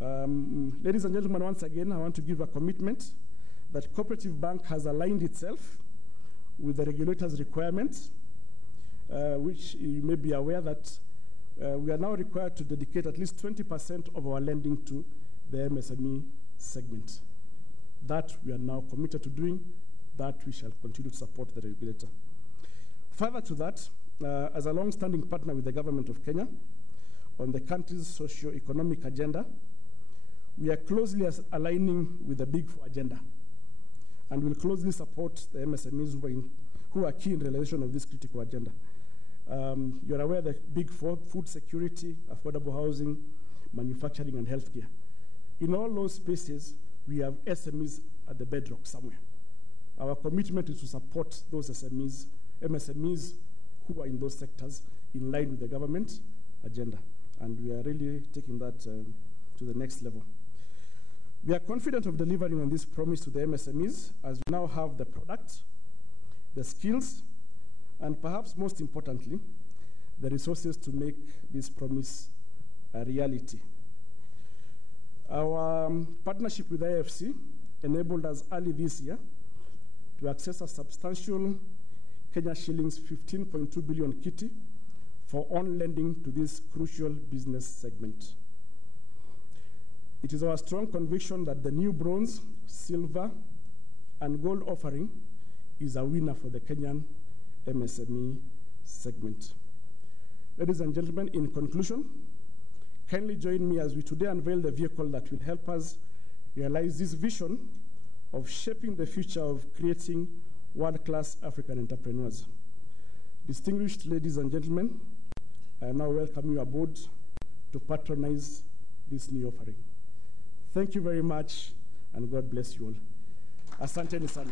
Ladies and gentlemen, once again, I want to give a commitment that Cooperative Bank has aligned itself with the regulator's requirements, which you may be aware that we are now required to dedicate at least 20% of our lending to the MSME segment. That we are now committed to doing, that we shall continue to support the regulator. Further to that, as a long-standing partner with the government of Kenya on the country's socio-economic agenda, we are closely aligning with the Big Four agenda and will closely support the MSMEs who are key in realization of this critical agenda. You're aware that Big Four: food security, affordable housing, manufacturing, and healthcare. In all those spaces, we have SMEs at the bedrock somewhere. Our commitment is to support those MSMEs who are in those sectors in line with the government agenda. And we are really taking that to the next level. We are confident of delivering on this promise to the MSMEs as we now have the product, the skills, and perhaps most importantly, the resources to make this promise a reality. Our partnership with IFC enabled us early this year to access a substantial Kenya shillings 15.2 billion kitty for on-lending to this crucial business segment. It is our strong conviction that the new bronze, silver, and gold offering is a winner for the Kenyan MSME segment. Ladies and gentlemen, in conclusion, kindly join me as we today unveil the vehicle that will help us realize this vision of shaping the future of creating world-class African entrepreneurs. Distinguished ladies and gentlemen, I now welcome you aboard to patronize this new offering. Thank you very much, and God bless you all. Asanteni sana.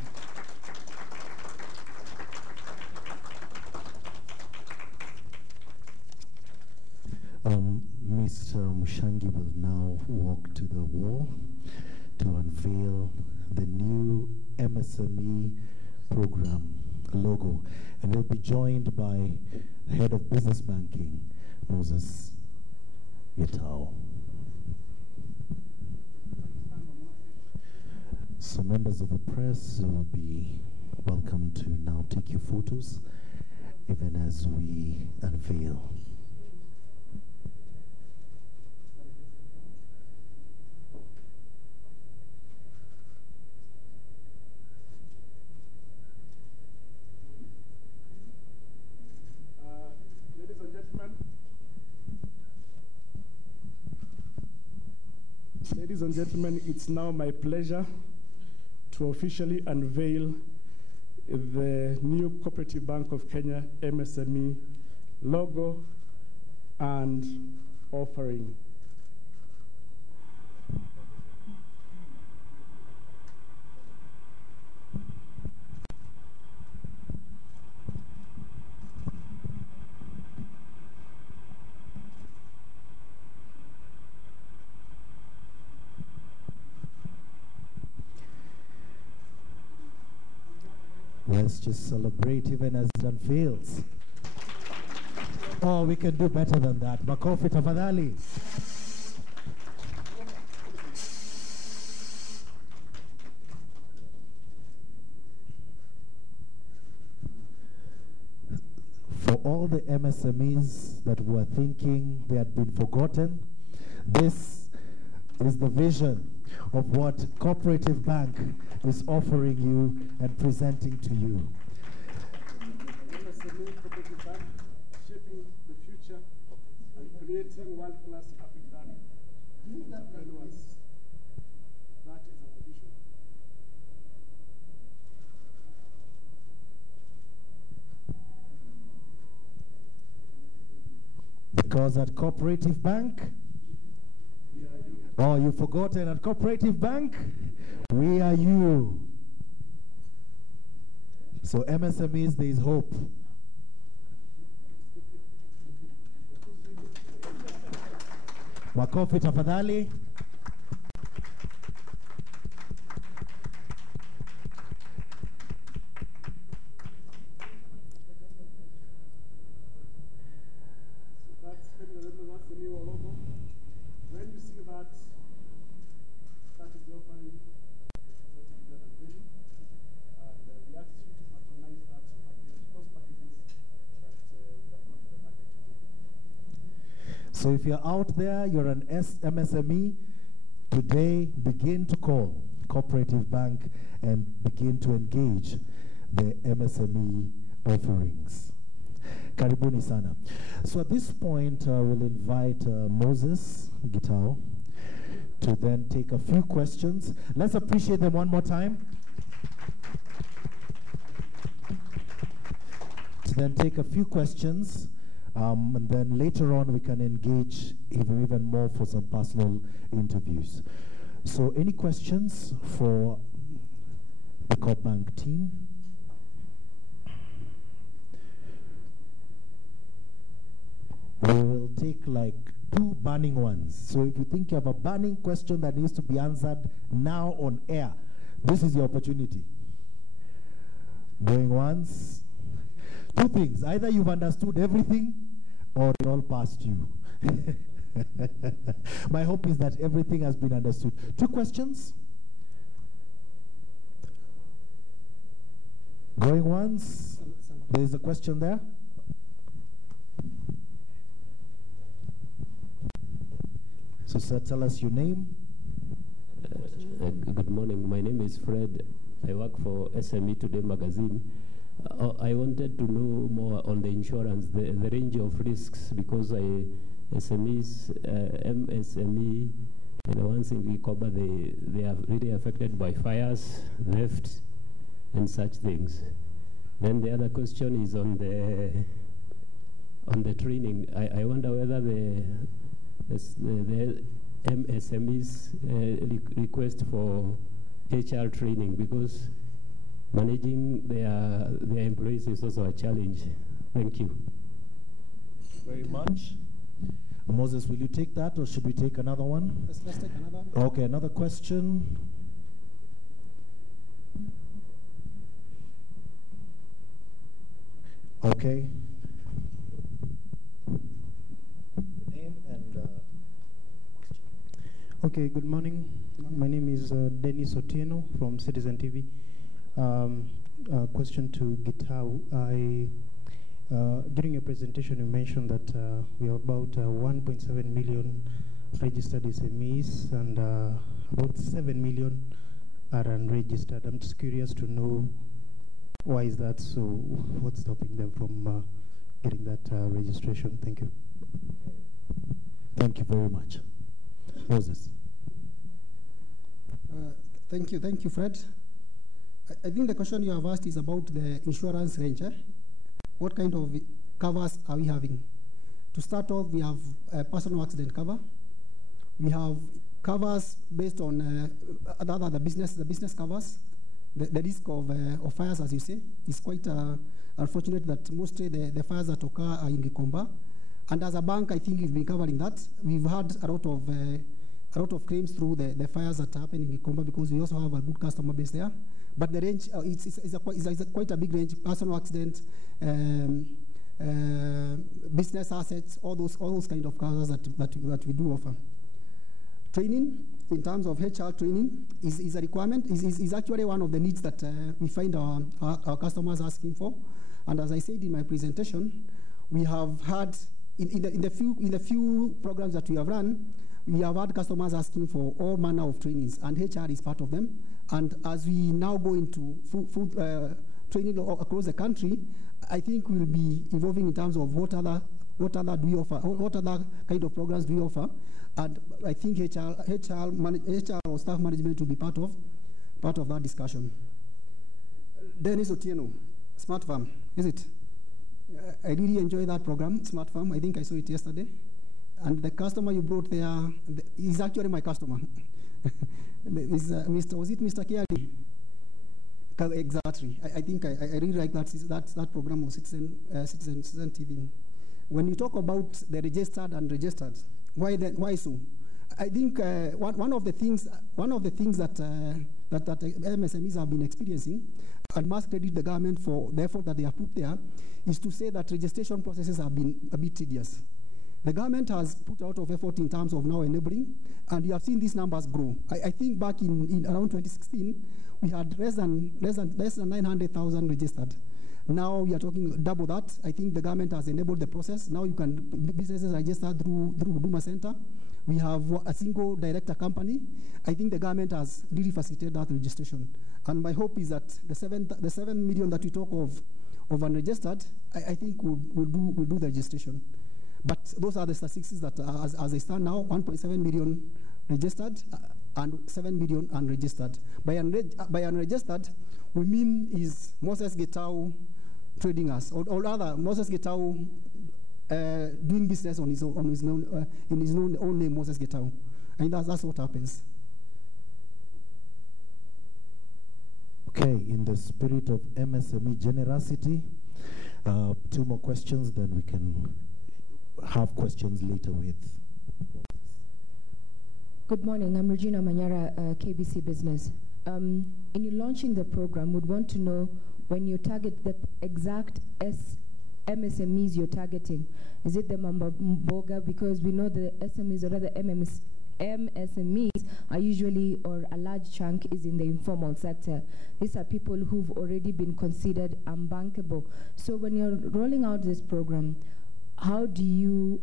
Mr. Mushangi will now walk to the wall to unveil the new MSME program logo, and he'll be joined by the head of business banking, Moses Yetao. So members of the press will be welcome to now take your photos, even as we unveil. Ladies and gentlemen, it's now my pleasure to officially unveil the new Cooperative Bank of Kenya MSME logo and offering. Let's just celebrate even as it unveils. Oh, we can do better than that. Makofi tafadhali. For all the MSMEs that were thinking they had been forgotten, this is the vision of what Cooperative Bank is offering you and presenting to you. MSME Cooperative Bank, shaping the future and creating world-class African entrepreneurs. That is our vision. Because at Cooperative Bank, oh, you've forgotten, at Cooperative Bank, we are you. So MSMEs, there is hope. Makofi tafadhali. That's the new logo. When you see that, that is the offering that is the Unveiling. And we ask you to patronize that package, those packages that we have brought to the market today. So if you're out there, you're an MSME, today begin to call Cooperative Bank and begin to engage the MSME offerings. Karibuni sana. So at this point, we'll invite Moses Gitao to then take a few questions. Let's appreciate them one more time. To then take a few questions. And then later on, we can engage even more for some personal interviews. So any questions for the Coop Bank team? We will take like 2 burning ones. So if you think you have a burning question that needs to be answered now on air, this is your opportunity. Going once. 2 things. Either you've understood everything or it all passed you. My hope is that everything has been understood. 2 questions. Going once. There is a question there. So sir, tell us your name. Good morning. My name is Fred. I work for SME Today magazine. I wanted to know more on the insurance, the range of risks, because SMEs, MSME, the ones in Gikoba, they are really affected by fires, theft, and such things. Then the other question is on the training. I wonder whether the MSMEs request for HR training, because managing their employees is also a challenge. Thank you. Very much. Moses, will you take that, or should we take another one? Let's take another. Okay, another question. Okay. Name and question. Okay, good morning. My name is Dennis Otieno from Citizen TV. Question to Gitau. During your presentation, you mentioned that we have about 1.7 million registered SMEs and about 7 million are unregistered. I'm just curious to know why is that so? What's stopping them from getting that registration? Thank you. Thank you very much. Moses. Thank you, Fred. I think the question you have asked is about the insurance range. What kind of covers are we having? To start off, we have personal accident cover. We have covers based on the business covers. The risk of fires, as you say, is quite unfortunate that mostly the fires that occur are in Gikomba. And as a bank, I think we've been covering that. We've had a lot of claims through the fires that happen in Gikomba because we also have a good customer base there. But the range is quite a big range: personal accident, business assets, all those kind of covers that we do offer. Training, in terms of HR training, is a requirement. Is actually one of the needs that we find our customers asking for. And as I said in my presentation, we have had, in the few programs that we have run, we have had customers asking for all manner of trainings, and HR is part of them. And as we now go into food training across the country, I think we'll be evolving in terms of what other do we offer, what other kind of programs do we offer, and I think HR or staff management will be part of that discussion. Dennis Otieno, Smart Farm, is it? I really enjoy that program, Smart Farm. I think I saw it yesterday. And the customer you brought there is actually my customer. Was it Mr. Kiali? Exactly. I think I really like that program of Citizen TV. When you talk about the registered and unregistered, why so? I think one of the things that MSMEs have been experiencing, and must credit the government for the effort that they have put there, is to say that registration processes have been a bit tedious. The government has put a lot of effort in terms of now enabling, and you have seen these numbers grow. I think back in around 2016, we had less than 900,000 registered. Now we are talking double that. I think the government has enabled the process. Now businesses register through Huduma Center. We have a single director company. I think the government has really facilitated that registration. And my hope is that the 7 million that we talk of unregistered, I think we'll do the registration. But those are the statistics that, as they stand now, 1.7 million registered and 7 million unregistered. By unregistered, we mean is Moses Getau trading us, or rather, Moses Getau doing business in his own name, Moses Getau. And that's what happens. Okay, in the spirit of MSME generosity, 2 more questions, then we can have questions later with. Good morning, I'm Regina Manyara, KBC Business. In you launching the program, would want to know when you target the exact MSMEs you're targeting. Is it the Mamboga? Because we know the SMEs, or rather MSMEs, are usually, or a large chunk is in the informal sector. These are people who've already been considered unbankable. So when you're rolling out this program, how do you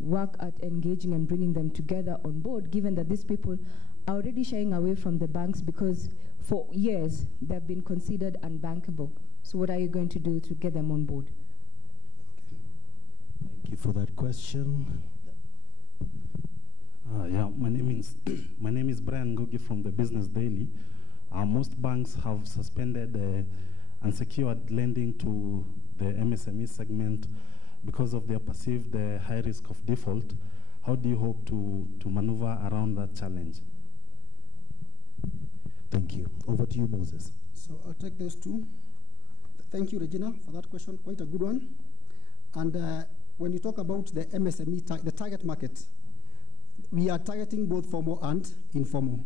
work at engaging and bringing them together on board, given that these people are already shying away from the banks because for years they've been considered unbankable? So what are you going to do to get them on board? Thank you for that question. Yeah, my name is Brian Gogi from the Business Daily. Most banks have suspended unsecured lending to the MSME segment because of their perceived high risk of default. How do you hope to maneuver around that challenge? Thank you. Over to you, Moses. So I'll take those 2. Thank you, Regina, for that question. Quite a good one. And when you talk about the MSME, the target market, we are targeting both formal and informal.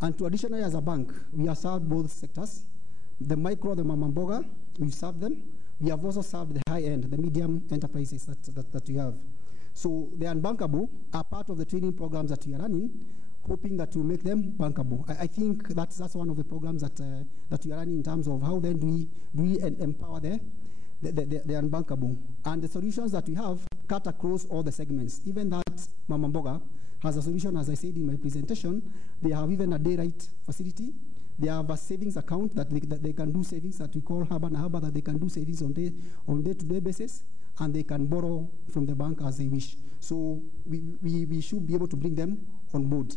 And traditionally, as a bank, we have served both sectors. The micro, the Mamamboga, we've served them. We have also served the high-end, the medium enterprises that we have. So the unbankable are part of the training programs that we are running, hoping that we make them bankable. I think that's one of the programs that we are running in terms of how then do we empower the unbankable. And the solutions that we have cut across all the segments. Even that Mamamboga has a solution, as I said in my presentation. They have even a day right facility. They have a savings account that they can do savings that we call Haba na Haba, that they can do savings on day-to-day basis, and they can borrow from the bank as they wish. So we should be able to bring them on board.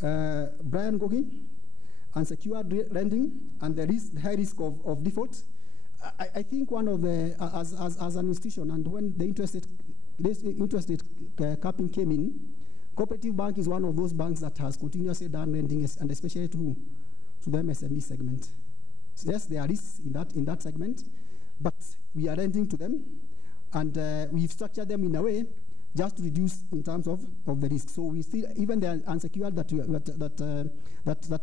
Brian Gogi, unsecured lending and the high risk of default. I think one of the, as an institution, and when the interest capping came in, Cooperative Bank is one of those banks that has continuously done lending, and especially to the MSME segment. So yes, there are risks in that segment, but we are lending to them, and we've structured them in a way just to reduce in terms of the risk. So we still, even the unsecured that we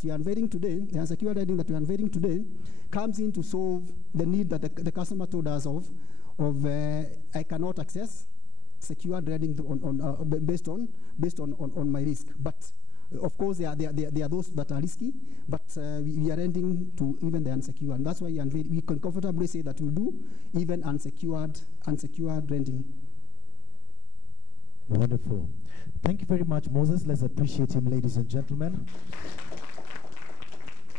are unveiling today, the unsecured lending that we are unveiling today, comes in to solve the need that the customer told us of I cannot access secured lending based on my risk. But Of course, there are those that are risky, but we are ending to even the unsecured. And that's why we can comfortably say that we'll do even unsecured renting. Wonderful. Thank you very much, Moses. Let's appreciate him, ladies and gentlemen.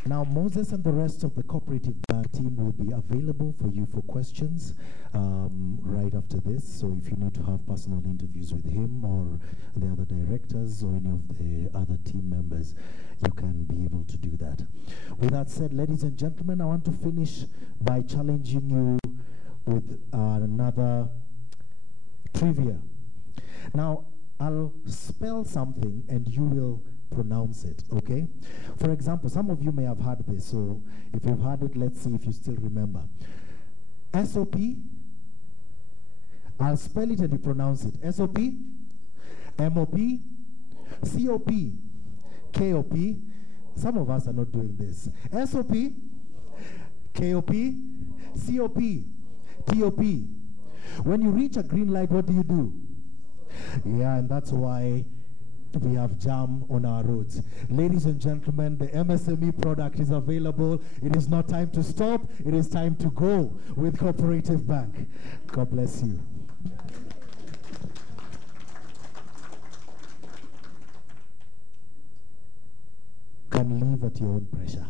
Now, Moses and the rest of the Cooperative Bank team will be available for you for questions right after this. So if you need to have personal interviews with him or the other directors or any of the other team members, you can be able to do that. With that said, ladies and gentlemen, I want to finish by challenging you with another trivia. Now, I'll spell something and you will pronounce it, okay? For example, some of you may have heard this, so if you've heard it, let's see if you still remember. SOP, I'll spell it and you pronounce it. SOP, MOP, COP, KOP. Some of us are not doing this. SOP, KOP, COP, TOP. When you reach a green light, what do? Yeah, and that's why we have jam on our roads. Ladies and gentlemen, the MSME product is available. It is not time to stop. It is time to go with Cooperative Bank. God bless you. Can leave at your own pressure.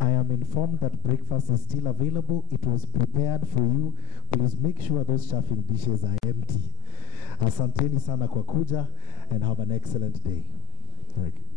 I am informed that breakfast is still available. It was prepared for you. Please make sure those chafing dishes are empty. Asanteni sana kwa kuja and have an excellent day. Okay.